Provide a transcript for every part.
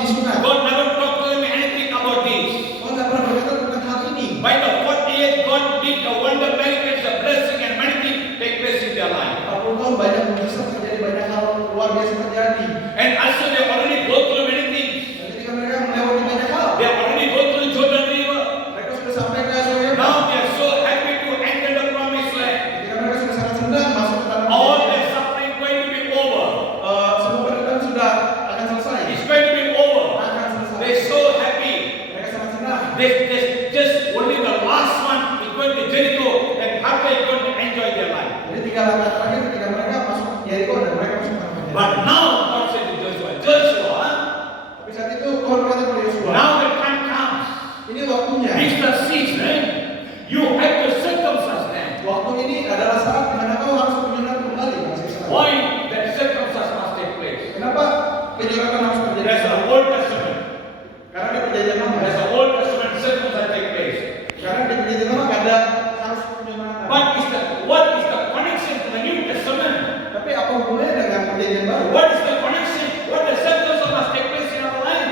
disunat. God never talked to him anything about this. Allah nggak pernah berkata tentang hal ini. By the 48, God did a wonder, miracles, a blessing, and many things take place in their life. 40 tahun banyak mujizat terjadi, banyak hal luar biasa terjadi. And also they already go through many things. Dan ketika mereka melewati banyak hal, They already go through Jordan River. mereka sudah sampai ke Soreba. Now they are so happy to enter the promised land. Ketika mereka sudah sangat senang masuk ke tanah All perjanjian. their suffering going to be over. Semua penderitaan sudah akan selesai. It's going to be over. Akan selesai. They're so happy. Mereka sangat senang. They just only the last one is going to Jericho, and after is going to enjoy their life. Jadi tinggal langkah terakhir ketika mereka masuk Yeriko dan mereka masuk ke tanah perjanjian. But now God said to Joshua, Tapi saat itu Tuhan berkata kepada Yosua, now the time comes. ini waktunya. It's the season. You have to circumcise them. Waktu ini adalah saat di mana kau harus menyunat kembali bangsa Israel. Why that circumcision must take place? Kenapa penyunatan harus terjadi? There's an Old Testament. Karena di perjanjian lama. There's an Old Testament circumcision take place. Karena di perjanjian lama ada harus penyunatan. What is the connection to the New Testament? Tapi apa hubungannya dengan perjanjian baru? What is the connection? What the circumcision must take place in our life?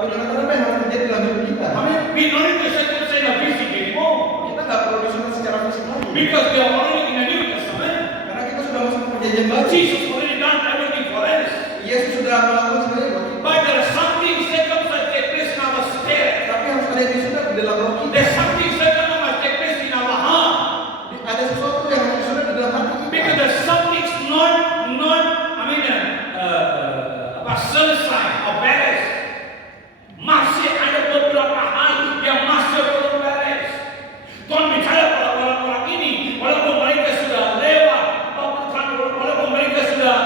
Penyunatan apa yang harus terjadi dalam hidup kita? I mean, we don't need to circumcise the physic anymore. Kita nggak perlu disunat secara fisik lagi. Because they are already in the New Testament. Karena kita sudah masuk ke perjanjian baru. Jesus already done everything for us. Yesus sudah melakukan semuanya buat kita. But there is something circumcision take place in our spirit. Tapi harus ada yang disunat di dalam roh kita. There's something circumcision must take place in our heart. Ada sesuatu yang harus disunat di dalam hati kita. Because there's something not selesai or beres. Masih ada beberapa hal yang masih belum beres. Tuhan bicara pada orang-orang ini, walaupun mereka sudah lewat, walaupun mereka sudah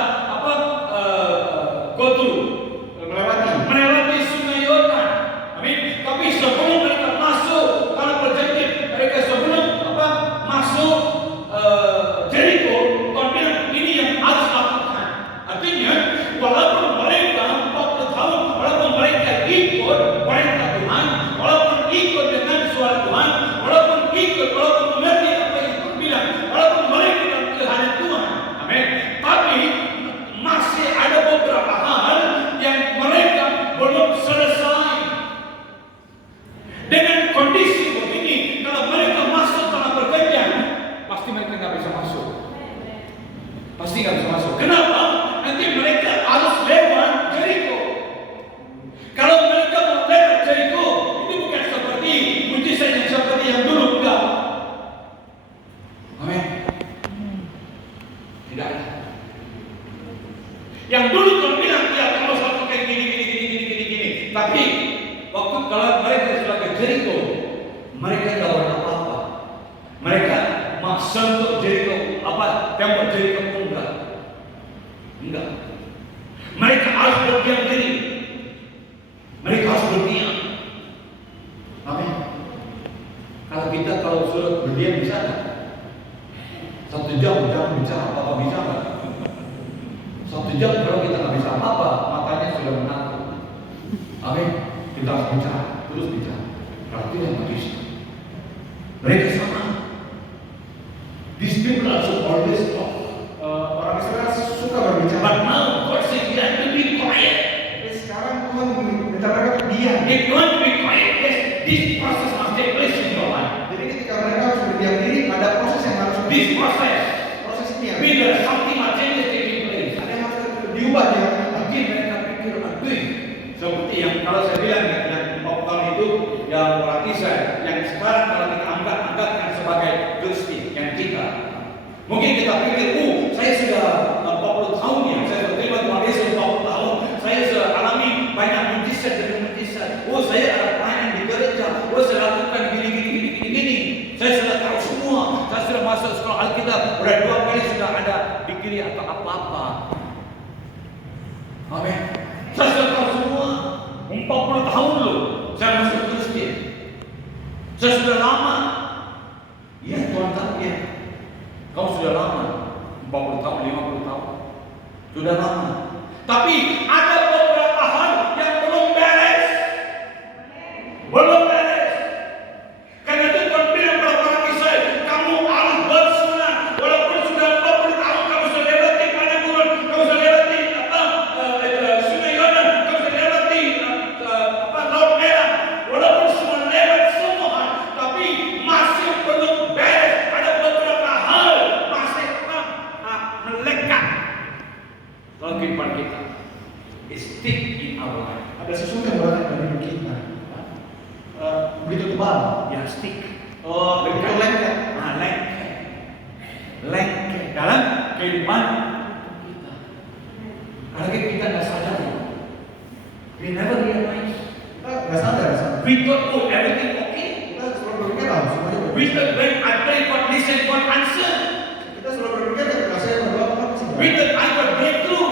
go through, melewati sungai Yordan. Amin. Tapi sebelum mereka masuk tanah perjanjian, mereka sebelum masuk Jericho, Tuhan bilang ini yang harus lakukan. Artinya, walaupun mereka 40 tahun, walaupun mereka ikut perintah Tuhan, walaupun ikut dengan suara Tuhan, walaupun mengerti apa yang Tuhan bilang, walaupun mereka dalam kehadiran Tuhan, amin. Tapi masih ada beberapa hal yang mereka belum selesai. Dengan kondisi begini, kalau mereka masuk tanah perjanjian, pasti mereka nggak bisa masuk. Pasti nggak bisa masuk. Kenapa? Nanti mereka harus lewat Jericho. Kalau mereka mau lewat Jericho, itu bukan seperti mujizat yang seperti yang dulu, enggak. Amin. Tidak ada. Yang dulu Tuhan bilang, ya kamu selalu kayak gini. Tapi waktu kalau mereka sudah ke Jericho, mereka tidak boleh apa-apa. Mereka sentuh Jericho, tembok Jericho pun enggak. Mereka harus berdiam diri. Mereka harus berdiam. Amin. Kalau sudah berdiam di sana, 1 jam jangan bicara apa-apa, bisa nggak? 1 jam kalau kita nggak bisa apa-apa, matanya sudah mengantuk. Amin. Kita harus bicara, terus bicara. Berarti yang nggak bisa. Mereka sama. These people are so always talk. Orang Israel suka berbicara. But now God says you have to be quiet. Tapi sekarang Tuhan minta mereka diam. If you want to be quiet, yes, this process must take place in your life. Jadi ketika mereka harus berdiam diri, ada proses yang harus This process, ini ya. because something must change taking place. Ada yang harus diubah di hati kita. Mungkin mereka pikir, aduh, seperti yang kalau saya bilang yang tahun itu yang orang Israel, yang sekarang kalau kita angkatkan sebagai Kristi yang kita. Mungkin kita pikir, saya sudah 40 tahun ya, saya berterima Tuhan Yesus 40 tahun, saya sudah alami banyak mujizat demi mujizat. Saya ada pelayanan di gereja, saya lakukan gini. Saya sudah tahu semua, saya sudah masuk sekolah Alkitab, udah 2 kali sudah ada degree atau apa-apa. Amin. Saya sudah tahu semua, 40 tahun loh, saya masuk Kristen. Saya sudah lama. Ya Tuhan tahu ya. Kamu sudah lama, 40 tahun, 50 tahun. Sudah lama. Tapi ada beberapa hal yang belum beres. Belum beres. Karena itu Tuhan bilang pada orang Israel, kamu harus bersunat. Walaupun sudah 40 tahun, kamu sudah lewati padang gurun, kamu sudah lewati sungai Yordan, kamu sudah lewati in our life. Ada sesuatu yang berada dalam hidup kita. Begitu tebal. Ya, stick. Begitu lengket. Lengket dalam kehidupan kita. Apalagi kita nggak sadar. We never realize. Kita nggak sadar. We thought, oh, everything okay. Kita selalu berpikir semuanya baik. We thought when I pray God listen, God answer. Kita selalu berpikir ketika saya berdoa Tuhan pasti We baik. thought I got breakthrough.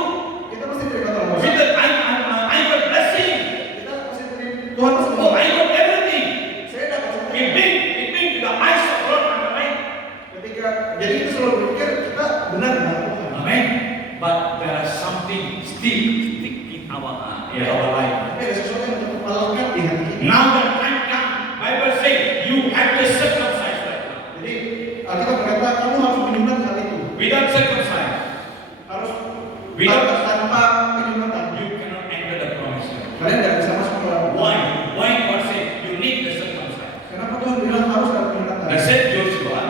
Kita pasti terima Tuhan. We thought I got blessing. Kita pasti terima Tuhan pasti Oh, baik. I got everything. Saya dapat semua. It means to the eyes of God on the right. Jadi kita selalu berpikir kita benar dengan Tuhan. Amen. But there is something still stick in our life. Tapi ada sesuatu yang tetap melekat di hati kita. Now the time comes. Bible say you have to circumcise right now. Jadi Alkitab berkata kamu harus menyunat hal itu. Without circumcise, Harus Without- tanpa penyunatan. you cannot enter the promised land. Kalian tidak bisa masuk ke dalam. Why God say you need to circumcise? Kenapa Tuhan bilang harus ada penyunatan? The same Joshua.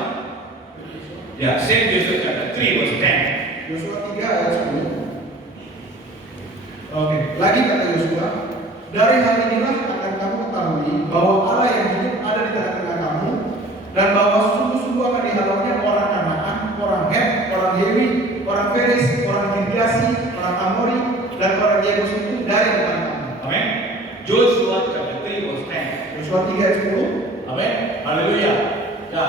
Yeah, same Joshua chapter 3 verse 10. Yosua 3 ayat 10. Oke, lagi kata Yosua, dari hal inilah akan kamu ketahui bahwa Allah yang hidup ada di tengah-tengah kamu dan bahwa sungguh-sungguh akan dihalaunya orang Kanaan, orang Het, orang Hewi, orang Feris, orang Girgasi, orang Amori dan orang Yebus itu dari depan kamu. Amen. Joshua chapter 3 verse 10. Yosua 3 ayat 10. Amin. Haleluya. Ya.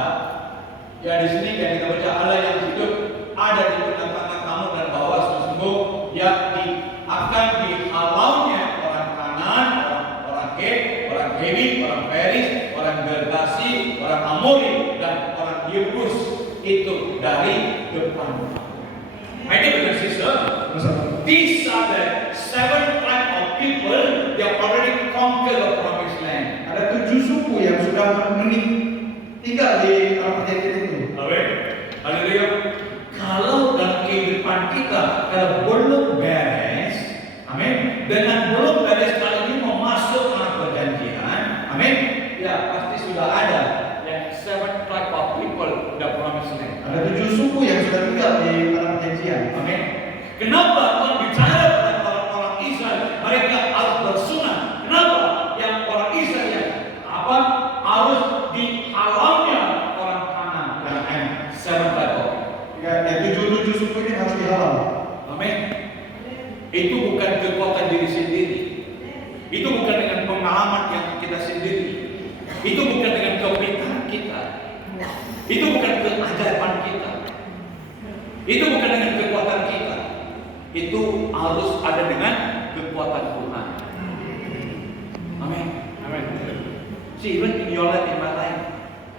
Ya, di sini yang kita baca Allah yang hidup ada di tengah-tengah kamu dan bahwa sungguh ya akan dihalaunya orang Kanaan, orang Het, orang Hewi, orang Feris, orang Girgasi, orang Amori dan orang Yebus itu dari depan. My dear brothers and sisters, these are the 7 type of people that already conquered the promised land. Ada 7 suku yang sudah tinggal di tanah perjanjian itu. Amin. Haleluya. Kalau dalam kehidupan kita kalau belum beres, amin. Dengan belum beres kalau ini mau masuk tanah perjanjian, amin. Ya pasti sudah ada yang 7 type of people the promised land. Ada 7 suku yang sudah tinggal di tanah perjanjian. Amin. Kenapa Tuhan bicara kepada orang-orang Israel mereka harus bersunat? Kenapa? Yang orang Israel yang harus dihalaunya orang Kanaan dan 7 type of. Ya, 7 suku ini harus dihalau. Amin. Itu bukan kekuatan diri sendiri. Itu bukan dengan pengalaman yang kita sendiri. Itu bukan dengan kepintaran kita. Itu bukan keajaiban kita. Itu bukan dengan kekuatan kita. Itu harus ada dengan kekuatan Tuhan. Amin. Amin. See, even in your life, in my life,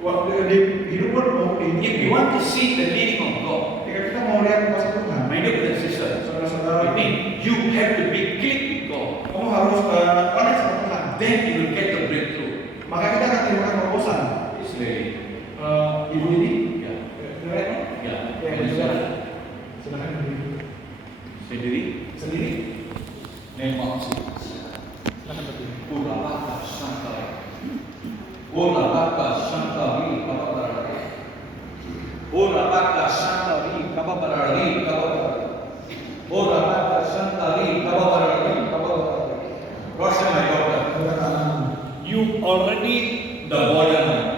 Waktu di hidup pun mau if you want to see the leading of God, ketika kita mau lihat kuasa Tuhan, my dear brothers and sisters, saudara-saudara, I mean, you have to be click with God. kamu harus connect sama Tuhan. Then you will get the breakthrough. Maka kita akan terima terobosan. This lady. Ibu ini, Ya. dengar ya? Ya. Ya, silakan. Silakan berdiri. Sendiri. Sendiri. Nembak sih. Silakan berdiri. Urabaka Santari. Urabaka Santari Kapa Barari. Urabaka Santari Kapa Barari Kapa Barari. Urabaka Santari Kapa Barari Kapa Barari. What's my daughter? You already the borderline.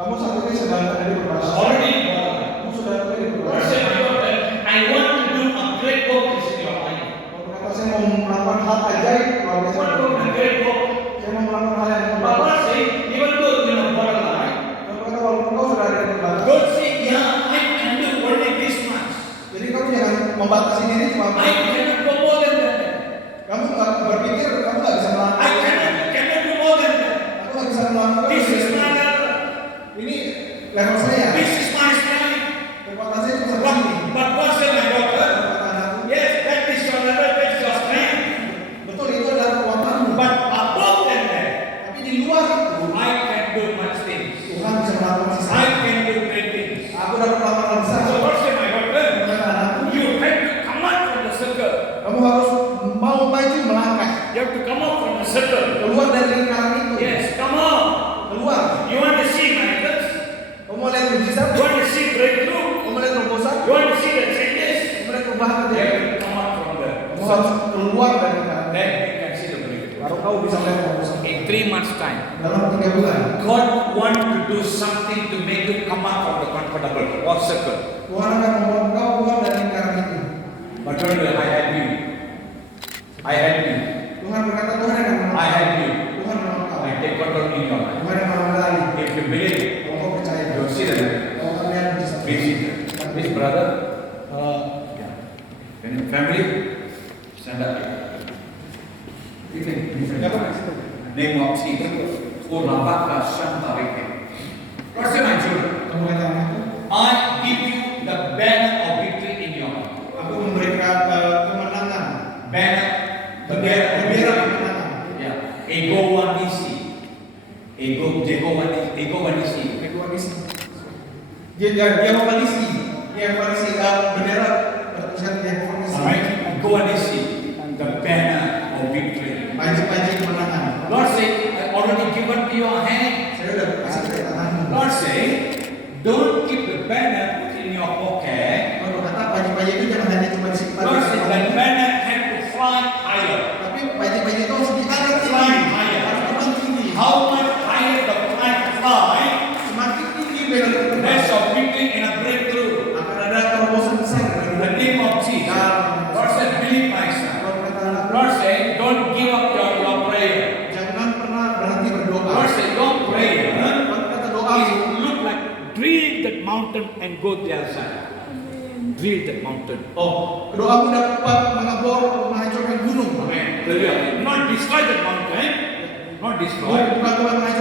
Kamu saat ini sedang ada di perbatasan. Already borderline. Kamu sudah ada di What's perbatasan. my daughter? I want to do a great work in your life. Kamu berkata saya mau melakukan hal ajaib keluarga What saya. work? A great work. Saya mau melakukan hal yang hebat. Bapak say, even though you're in a borderline, Kamu berkata walaupun kau sudah ada di perbatasan. God say, yeah, I can do only this much. Jadi kamu jangan membatasi diri cuma. I cannot do more than that. Kamu nggak berpikir kamu nggak bisa I melakukan. cannot do more than that. Aku nggak bisa melakukan. This is my level. Ini level saya. This is my strength. Kekuatan saya cuma segini. But God say, my daughter, Kekuatan aku. yes, that is your level, that is your strength. Betul itu adalah kekuatanmu. But above than that, Tapi di luar itu I can do much things. Tuhan bisa melakukan I sesuatu. can do great things. Aku dapat melakukan hal besar. So God say, my daughter, Kata anakku, you have to come out from the circle. kamu harus mau maju melangkah You have to come out from the circle. keluar dari lingkaran itu. Yes, come on. Keluar. You want to see miracles? Kamu mau lihat mujizat? You want to see breakthrough? Kamu mau lihat terobosan? You want to see the changes? Kamu mau lihat perubahan You terjadi? have to come out from there. Kamu harus keluar dari lingkaran. Then you can kau bisa melihat proposal. In 3 months' time, Dalam 3 bulan, God want to do something to make you come out from the comfortable or circle. Tuhan akan membawa kau keluar dari lingkaran itu. But don't do it. I help you. I help you. Tuhan berkata, Tuhan yang akan menolong I kau. help you. Tuhan menolong kau. I take control in your life. Tuhan yang mengendali. If you believe it, Kalau kau percaya, you'll see that. kau akan lihat bisa. Please, please, brother. Yeah. Can you family stand up? Name of Jesus. Ulabaka Santarike. What's the matter? Kamu kata anakku, I give you the banner of victory in your heart. aku memberikan kemenangan. Banner, Bendera bendera, kemenangan. yeah. Ego one isi. Ego one isi. Dia memalisi. Dia memalisi bendera bertuliskan dia memalisi. Alright, ego one isi. The banner of victory. Panji-panji kemenangan. Lord say, I already given to your hand. Saya sudah kasih ke tanganmu. Lord say, don't keep the banner in your pocket. Kalau kata panji-panji itu jangan hanya cuma disimpan. Lord say, the banner have to fly higher. Tapi panji-panji itu harus diangkat Fly tinggi. higher. Harus terbang tinggi. How much higher the flag fly, Semakin tinggi bendera terbang, there's a victory and a breakthrough. akan ada terobosan besar. In the name of Jesus. Lord said, believe my son. Kalau kata anak, Lord said, don't give up your prayer. jangan pernah berhenti berdoa. Lord said, your prayer Kalau kata doa, is look like drill that mountain and go the other side. Drill that mountain. oh, doamu dapat mengebor, menghancurkan gunung. Amen. Not destroy the mountain. Not destroy. Bukan Tuhan menghancurkan